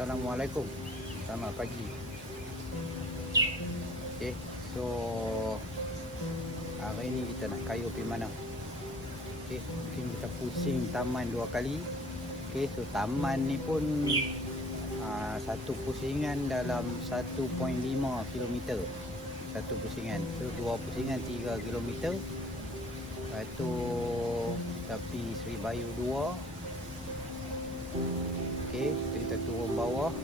Assalamualaikum. Selamat pagi. Okay, so hari ni kita nak kayu pergi mana? Okay, mungkin kita pusing taman 2 kali. Okay, so taman ni pun satu pusingan dalam 1.5 km. Satu pusingan. So 2 pusingan 3 km. Lepas tu tapi Seri Bayu 2. Okey, kita turun bawah.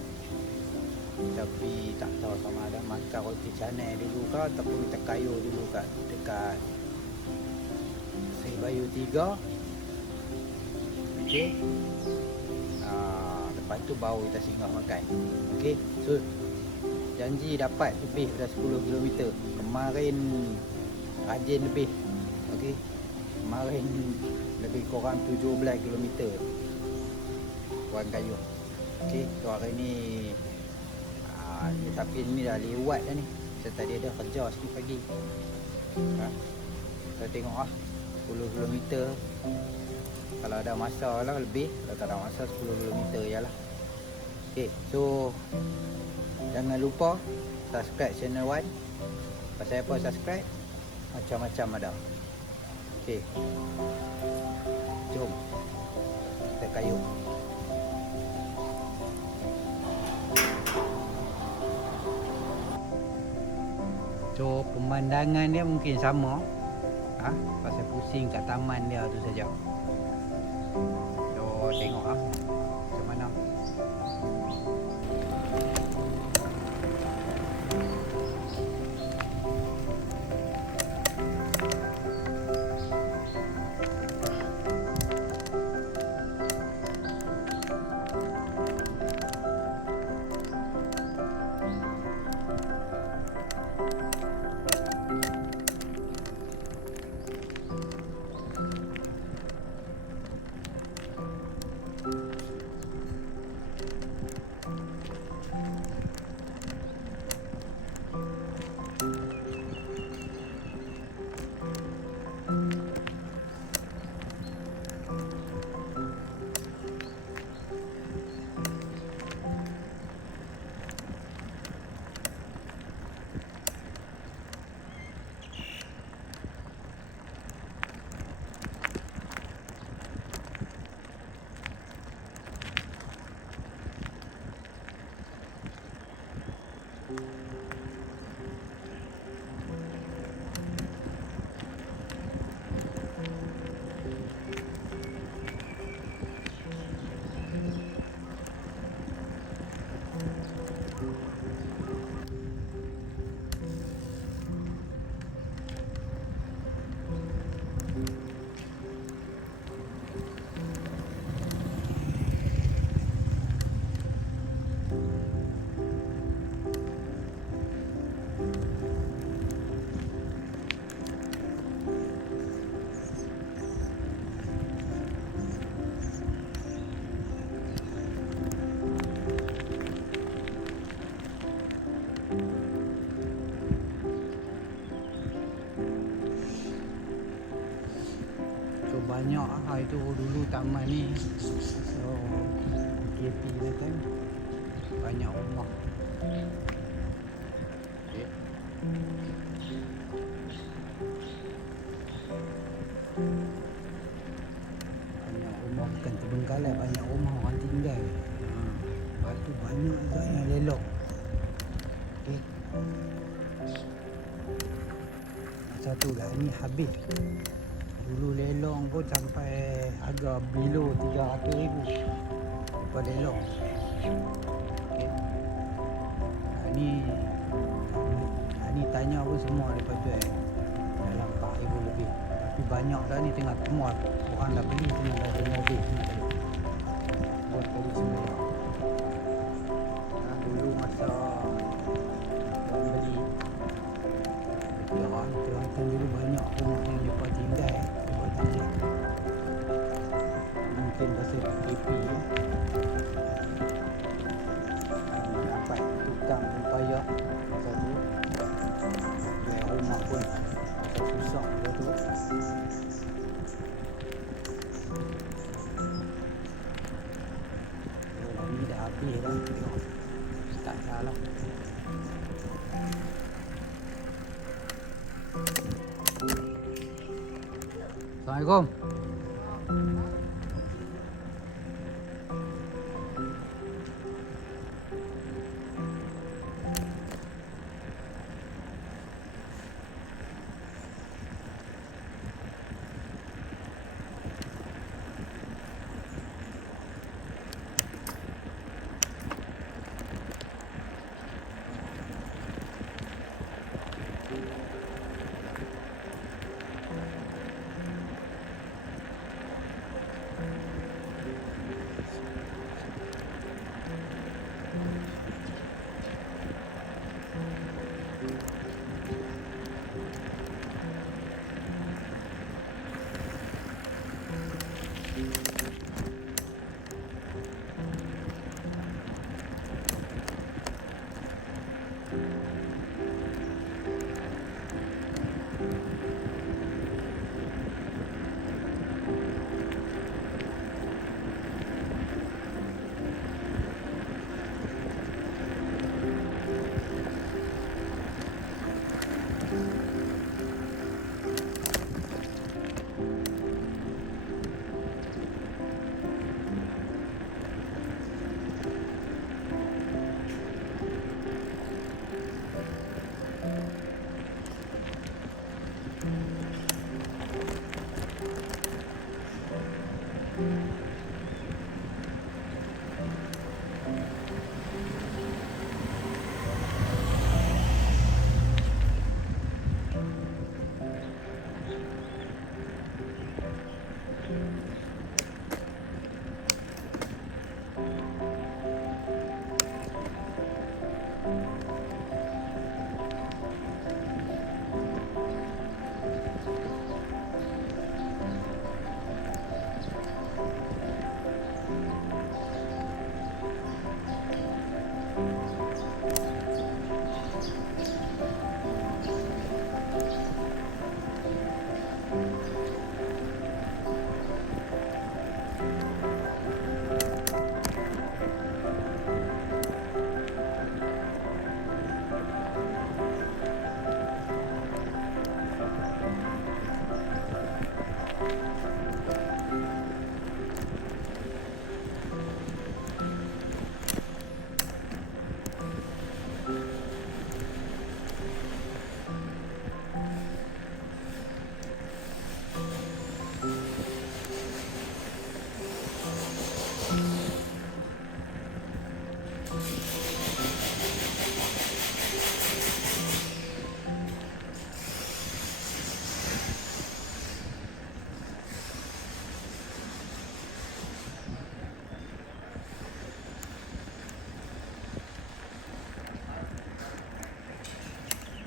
Tapi tak tahu sama ada makan roti canai dulu ke ataupun kita kayu dulu kat dekat Seri Bayu 3. Okey. Lepas tu baru kita singgah makan. Okey. So janji dapat lebih dah 10 km. Kemarin rajin lebih. Okey. Kemarin lebih kurang 17 km. Buang kayu. Okey, so hari ni tapi ni dah lewat dah ni. Saya tadi ada kerja sikit pagi. Kita tengok 10 km. Kalau ada masa lah lebih, kalau tak ada masa 10 km je lah. Okey, so jangan lupa subscribe channel Wan. Pasal apa subscribe? Macam-macam ada. Okey. Jom kita kayu. So pemandangan dia mungkin sama. Pasal pusing kat taman dia tu saja. So tengok macam mana. Banyak itu dulu taman ni. So KP dia kan banyak rumah. Okay. Banyak rumah bukan terbengkalai, banyak rumah orang tinggal. Lepas tu banyak juga yang lelong. Okay. Satu lah ni habis. Dulu lelong pun sampai harga below 300,000 lepas lelong. Okay. Ni tanya pun semua lepas tu dalam 4,000 lebih. Tapi banyak dah ni tengah semua orang dah beli semua dari mobil semua buat kali semua. Dulu masa orang beli orang dulu banyak rumah yang mereka tinggal. Mungkin pasal PKP dapat tukang pun payah pasal tu. Rumah pun pasal susah pasal tu. Ni dah rapi dah. Tengok. Tak salah. Assalamualaikum.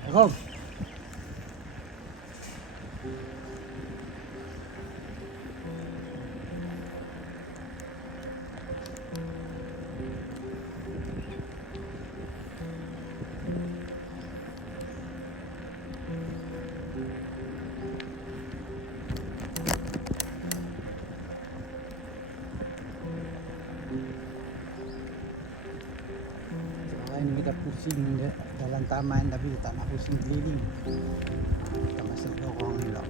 Assalamualaikum. Ini kita pusing dalam taman tapi tak nak pusing keliling. Kita masuk lorong pula.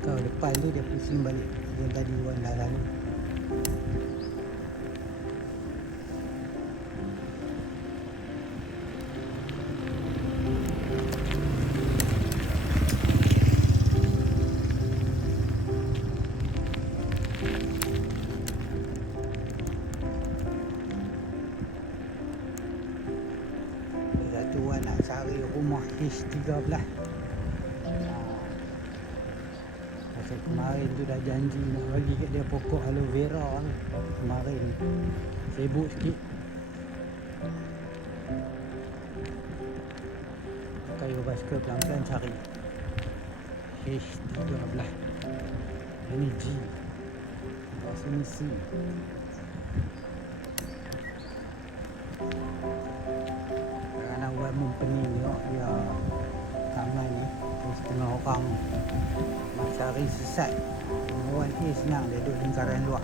Kau depan dia pusing balik. Yang tadi orang dah lalu. Tuan nak cari rumah H13. Pasal kemarin tu dah janji nak bagi kat dia pokok aloe vera tu. Kemarin sibuk sikit. Kayu basikal pelan-pelan cari H13. Ini G. Sini C. Buat pening tengok dia taman ni. Setengah orang nak cari sesat. Orang A senang dia duduk lingkaran luar.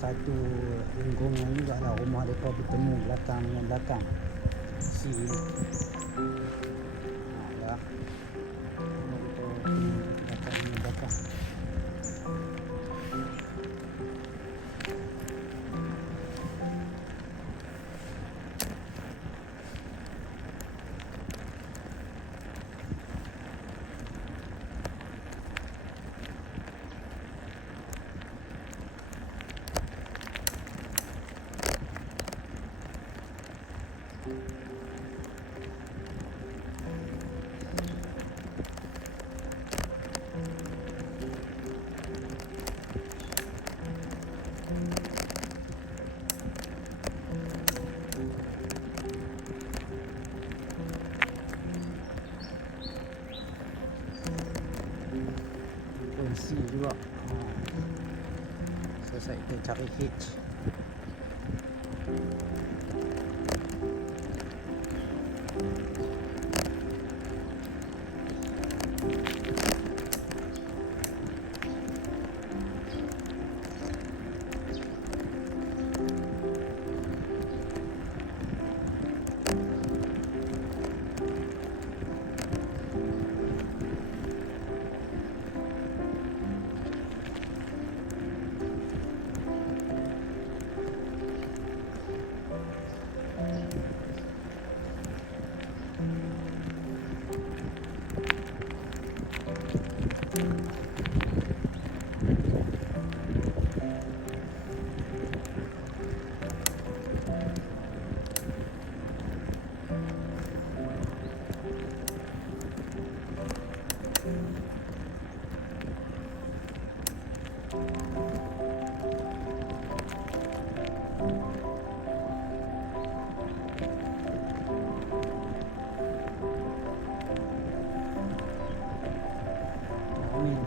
satu lingkungan juga lah, rumah mereka bertemu belakang dengan belakang. Si lah belakang dengan belakang. C juga. Selesai kita cari H.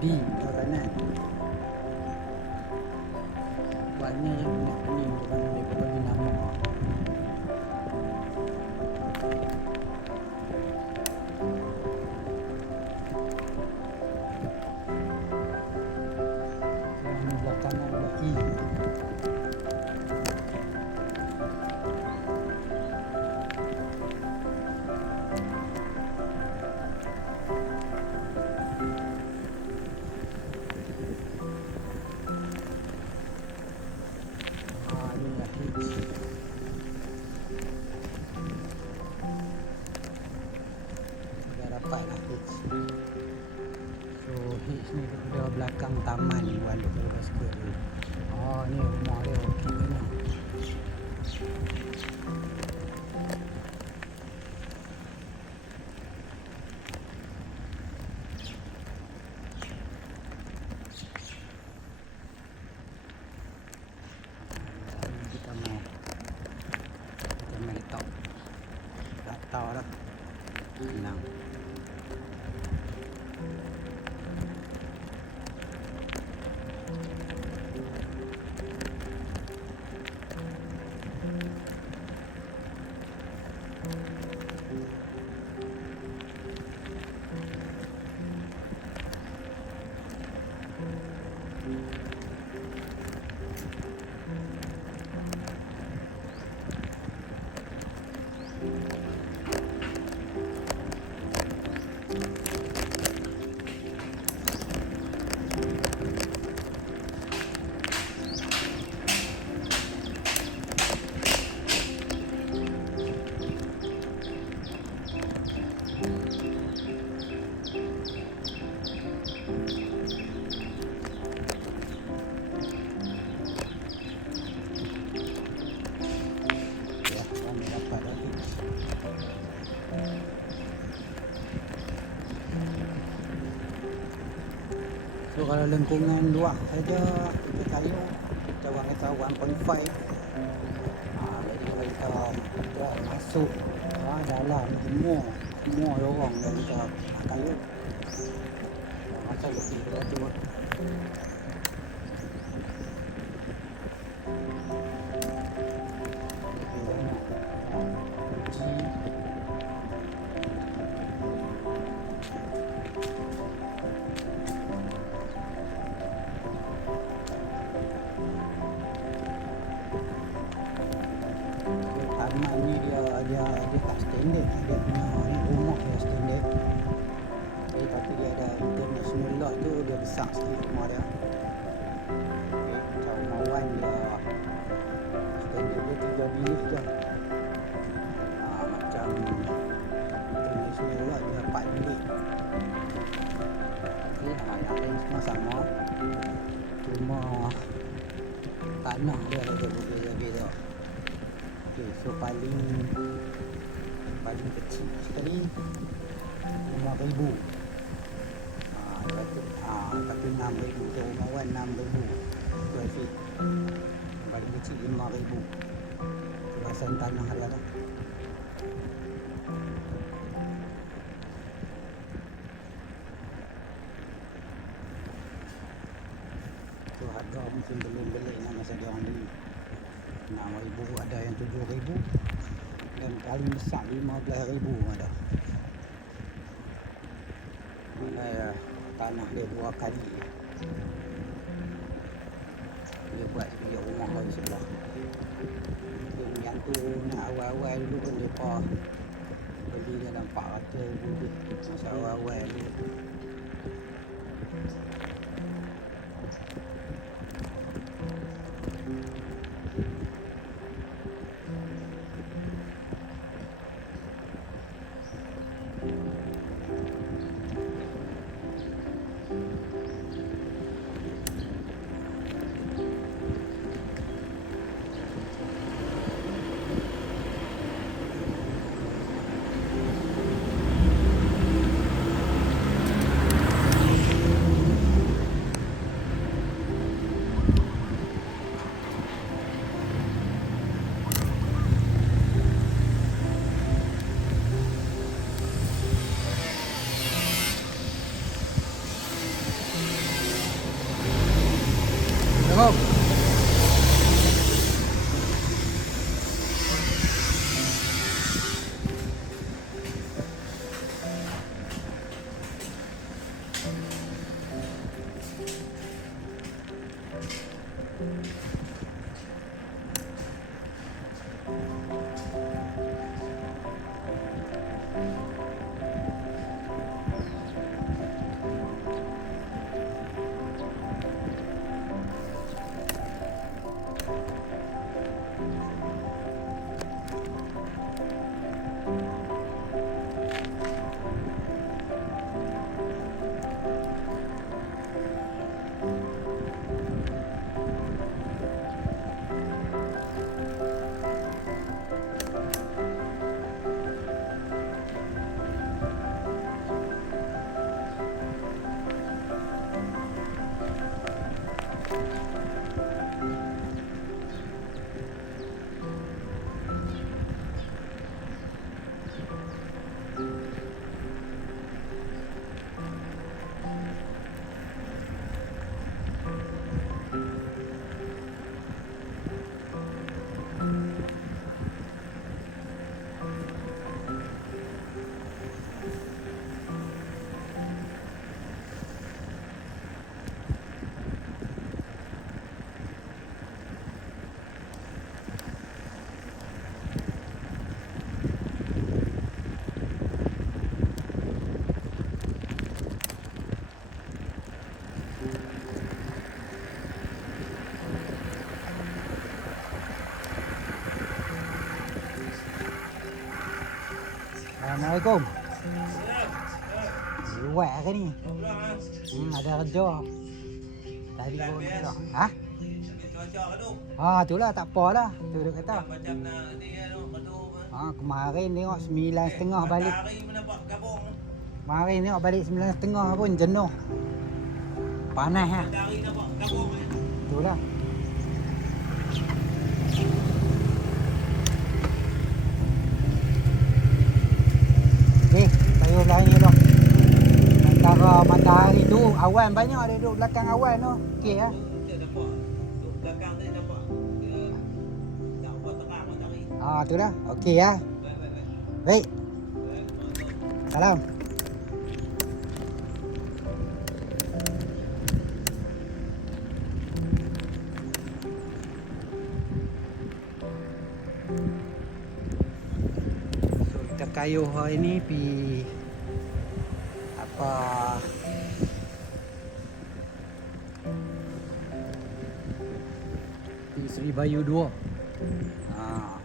B ke kanan. Banyak yang nak ni bukan mereka bagi nama. Yang belakang ada E. So H ni dia belakang taman buat duduk basikal tu. Ni rumah dia okey ni. Kita main letak lah. Senang. So kalau lengkungan luar saja kita kayu kita orang kata 1.5. Jadi kalau kita masuk dalam semua lorong yang kita kayu macam lebih berat tu. besar sikit rumah dia. Okay, macam rumah Wan dia standard dia 3 bilik je. Macam international pula dia 4 bilik. Okay, yang lain semua sama. Cuma tanah dia ada berbeza-beza tengok. Okay, so paling kecil sekali 5,000. Tapi 6,000 tu rumah Wan 6,000 square feet. Yang paling kecil 5,000. Luasan tanah dia tu. Tu harga mungkin belum belik nak masa dia orang beli. 6,000 ada yang 7,000 dan paling besar 15,000 ada. Tanah dia 2 kali. Dia buat sekejap rumah baru sebelah. Yang tu nak awal-awal dulu pun mereka beli dalam 400,000 lebih masa awal-awal dulu. Tengok. Assalamualaikum. Buat ke ni? Ada kerja. Tadi pun tak. Ha? Tu lah tak apalah. Tu dia kata. Macam nak ni kan, kemarin tengok 9.30 balik. Kemarin tengok balik 9.30 pun jenuh. Panas ha. Tu lah. Sayur lain tu. Antara matahari tu awan banyak dia duduk belakang awan tu. Okey ah. Tak nampak. Belakang tu nampak. Dia tak buat terang matahari. Tu lah. Okey ah. Baik. Salam. Kayuh hari ni pi apa Sri Bayu 2. Ha.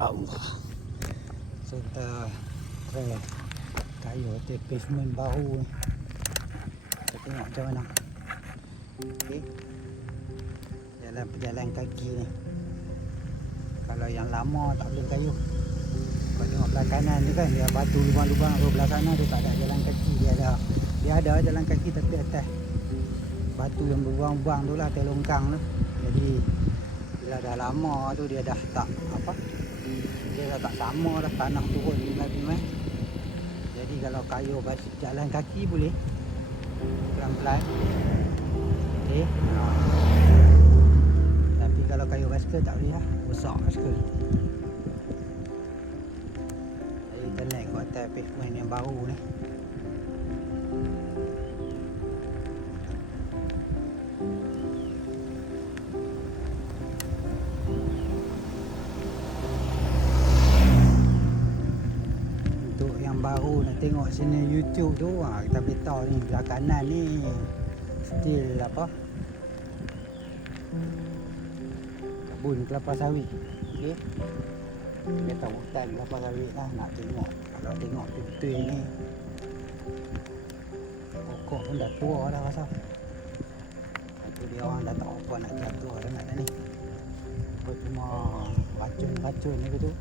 Allah. So kita try kayu atas pavement baru ni. Kita tengok macam mana. Okey. Jalan pejalan kaki ni. Kalau yang lama tak boleh kayu. Kau tengok belah kanan ni kan dia batu lubang-lubang, belah sana tu tak ada jalan kaki, dia ada jalan kaki tapi atas batu yang berbuang-buang tu lah, atas longkang tu. Jadi bila dah lama tu dia dah tak apa, dia dah tak sama dah, tanah turun bimbang-bimbang. Jadi kalau kayu jalan kaki boleh pelan-pelan. Okey. Tapi kalau kayu basikal tak boleh lah, besar basikal. Jadi kita naik ke atas pavement yang baru ni. Baru nak tengok channel YouTube tu, kita beritahu ni belah kanan ni still apa, kebun kelapa sawit. Okey, kita hutan kelapa sawit lah nak tengok. Kalau tengok betul ni pokok pun dah tua dah rasa. Itu dia orang dah tak apa nak jatuh sangat dah ni. Kau cuma racun-racun ni tu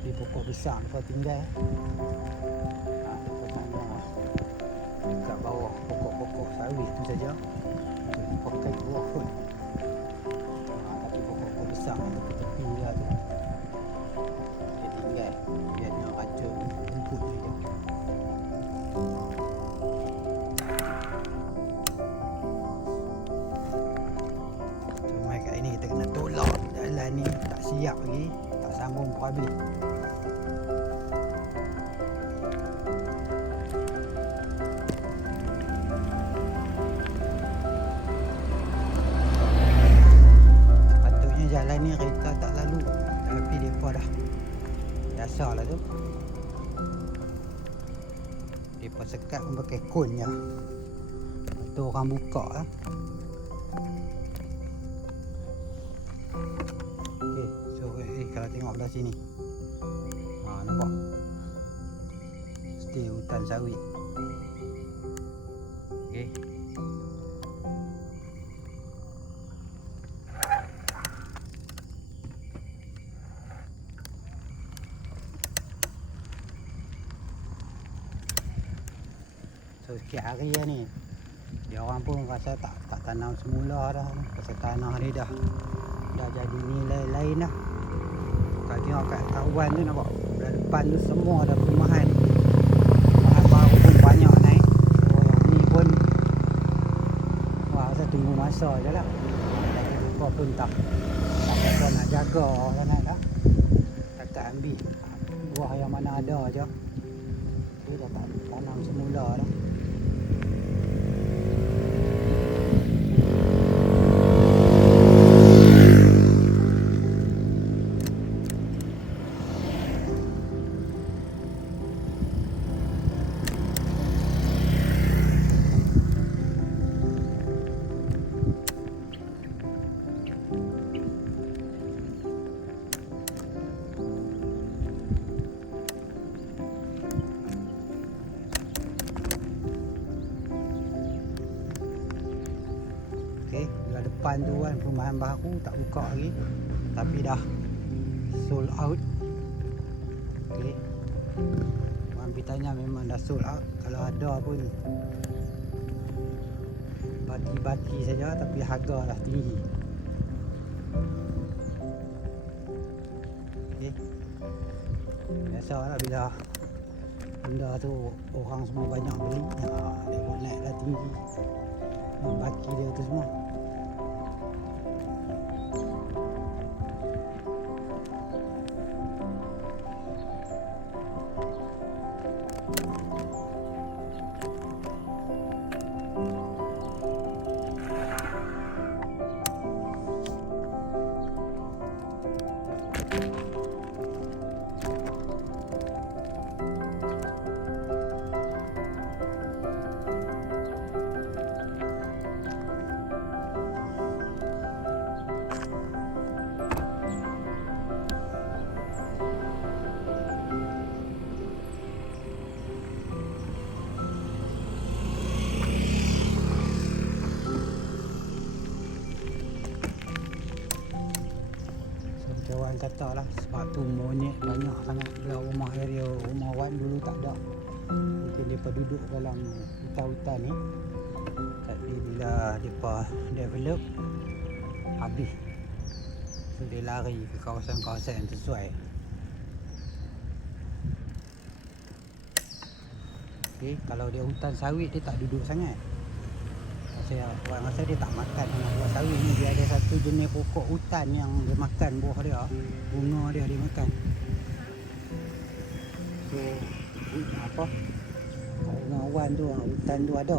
di pokok besar kau tinggal. Kau tengok dekat bawah pokok-pokok sawit tu saja. Pakai buah pun. Tapi pokok-pokok besar tepi-tepi dia tu dia tinggal. Dia ada racun rumput ni je. Cuma kat ini kita kena tolak jalan ni, tak siap lagi, tak sambung pun habis. Sepatutnya jalan ni kereta tak lalu, tapi mereka dah biasa lah tu. Mereka sekat pun pakai kon je. Lepas tu orang buka lah. Okay, so kalau tengok belah sini, nampak still hutan sawit. Okay. So sikit hari lah ni, dia orang pun rasa tak tanam semula dah. Pasal tanah ni dah jadi nilai lain dah. Kau tengok kat kawan tu nampak, belah depan tu semua ada perumahan. Perumahan baru pun banyak naik. So yang ni pun rasa tunggu masa je lah. Kau pun tak apa nak jaga sangat dah. Takat ambil buah yang mana ada je. Dia dah tak tanam semula dah. depan tu kan perumahan baru tak buka lagi, tapi dah sold out. Okey, Wan Pitanya memang dah sold out. Kalau ada pun baki-baki saja, tapi harga dah tinggi. Okey, biasalah bila benda tu orang semua banyak beli, dia pun naik dah tinggi baki dia tu semua. Kawan kata lah sebab tu monyet banyak sangat belah rumah area rumah Wan dulu tak ada. Mungkin mereka duduk dalam hutan-hutan ni, tapi bila mereka develop habis, so dia lari ke kawasan-kawasan yang sesuai. Okay, kalau dia hutan sawit dia tak duduk sangat. Orang rasa dia tak makan buah sawit ni. Dia ada satu jenis pokok hutan yang dia makan buah dia, bunga dia makan. So apa, bunga Wan tu hutan tu ada,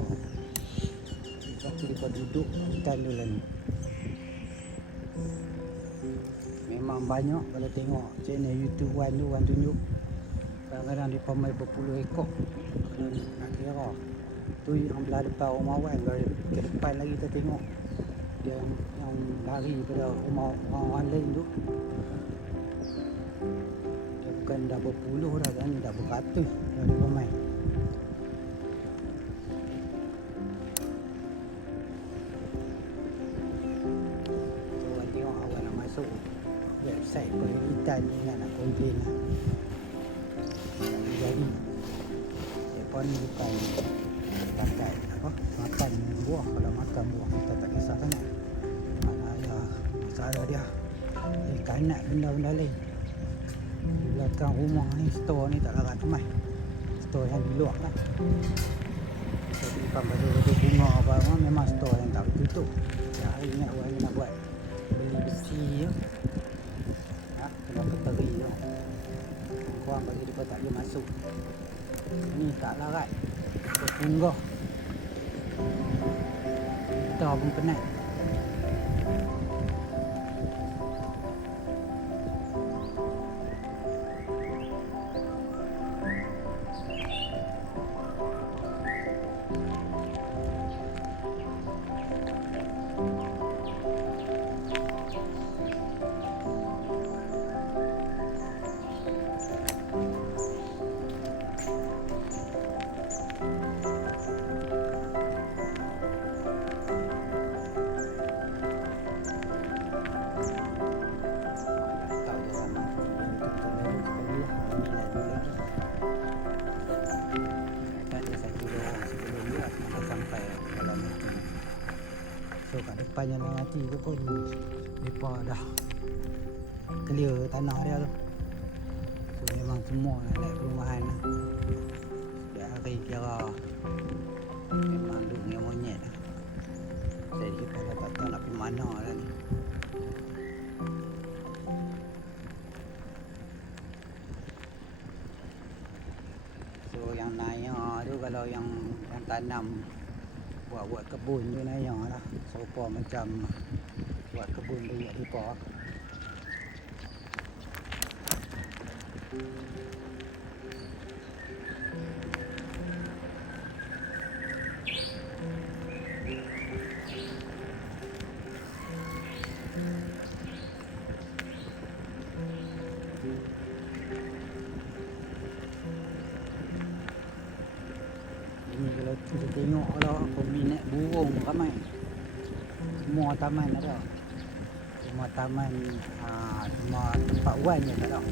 sebab tu dia duduk hutan tu lah ni. Memang banyak kalau tengok channel YouTube Wan tu, Wan tunjuk kadang-kadang dia main berpuluh ekor kalau nak kira. Tu yang belah depan rumah Wan. Kalau ke depan lagi kita tengok dia yang lari pada rumah orang lain tu, dia bukan dah berpuluh dah kan, dah beratus dah dia main. So Wan tengok awak nak masuk website perkhidmatan ni nak komplain lah. Jadi mereka ni bukan pakai apa, makan buah. Kalau makan buah kita tak kisah sangat, mana ya masalah dia kanat benda-benda lain. Di belakang rumah ni, store ni tak larat ramai, store yang di luar lah. Jadi bukan baju-baju bunga apa-apa, memang store yang tak tutup. Hari ingat orang nak buat beli besi je, kena keteri je, korang bagi dia tak boleh masuk. Ni tak larat, terpunggah. Kita pun penat. So kat depannya nanti tu pun mereka dah clear tanah dia tu. So memang semua nak naik perumahan lah. Setiap hari kira memang duduk dengan monyet lah. Jadi kita dah tak tahu nak pergi mana lah ni. So yang Naya tu kalau yang tanam buat kebun tu Naya lah. Serupa macam buat kebun banyak mereka. Ini kalau kita tengok lah peminat burung ramai. semua taman ada. Semua taman, semua tempat wan je tak ada.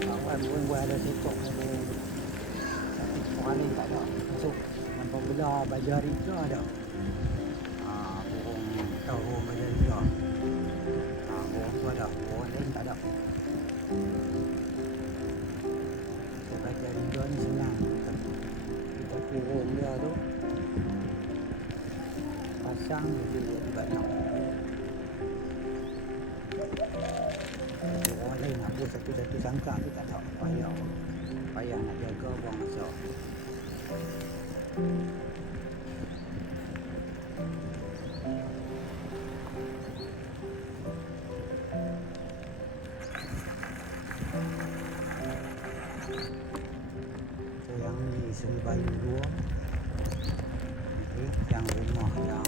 Tempat wan pun buat ada sekok ada. Tapi orang lain tak ada. Masuk nampak belah Bajar Riga ada. Burung tahu burung Bajar Riga. Burung tu ada, burung lain tak ada. So, Bajar Riga ni senang. Kita kurung dia tu. Pasang dia banyak. Orang lain nak buat satu-satu sangka tu tak tahu payah nak jaga buang masa. So yang ni Sungai Bayu 2. Okey, yang rumah yang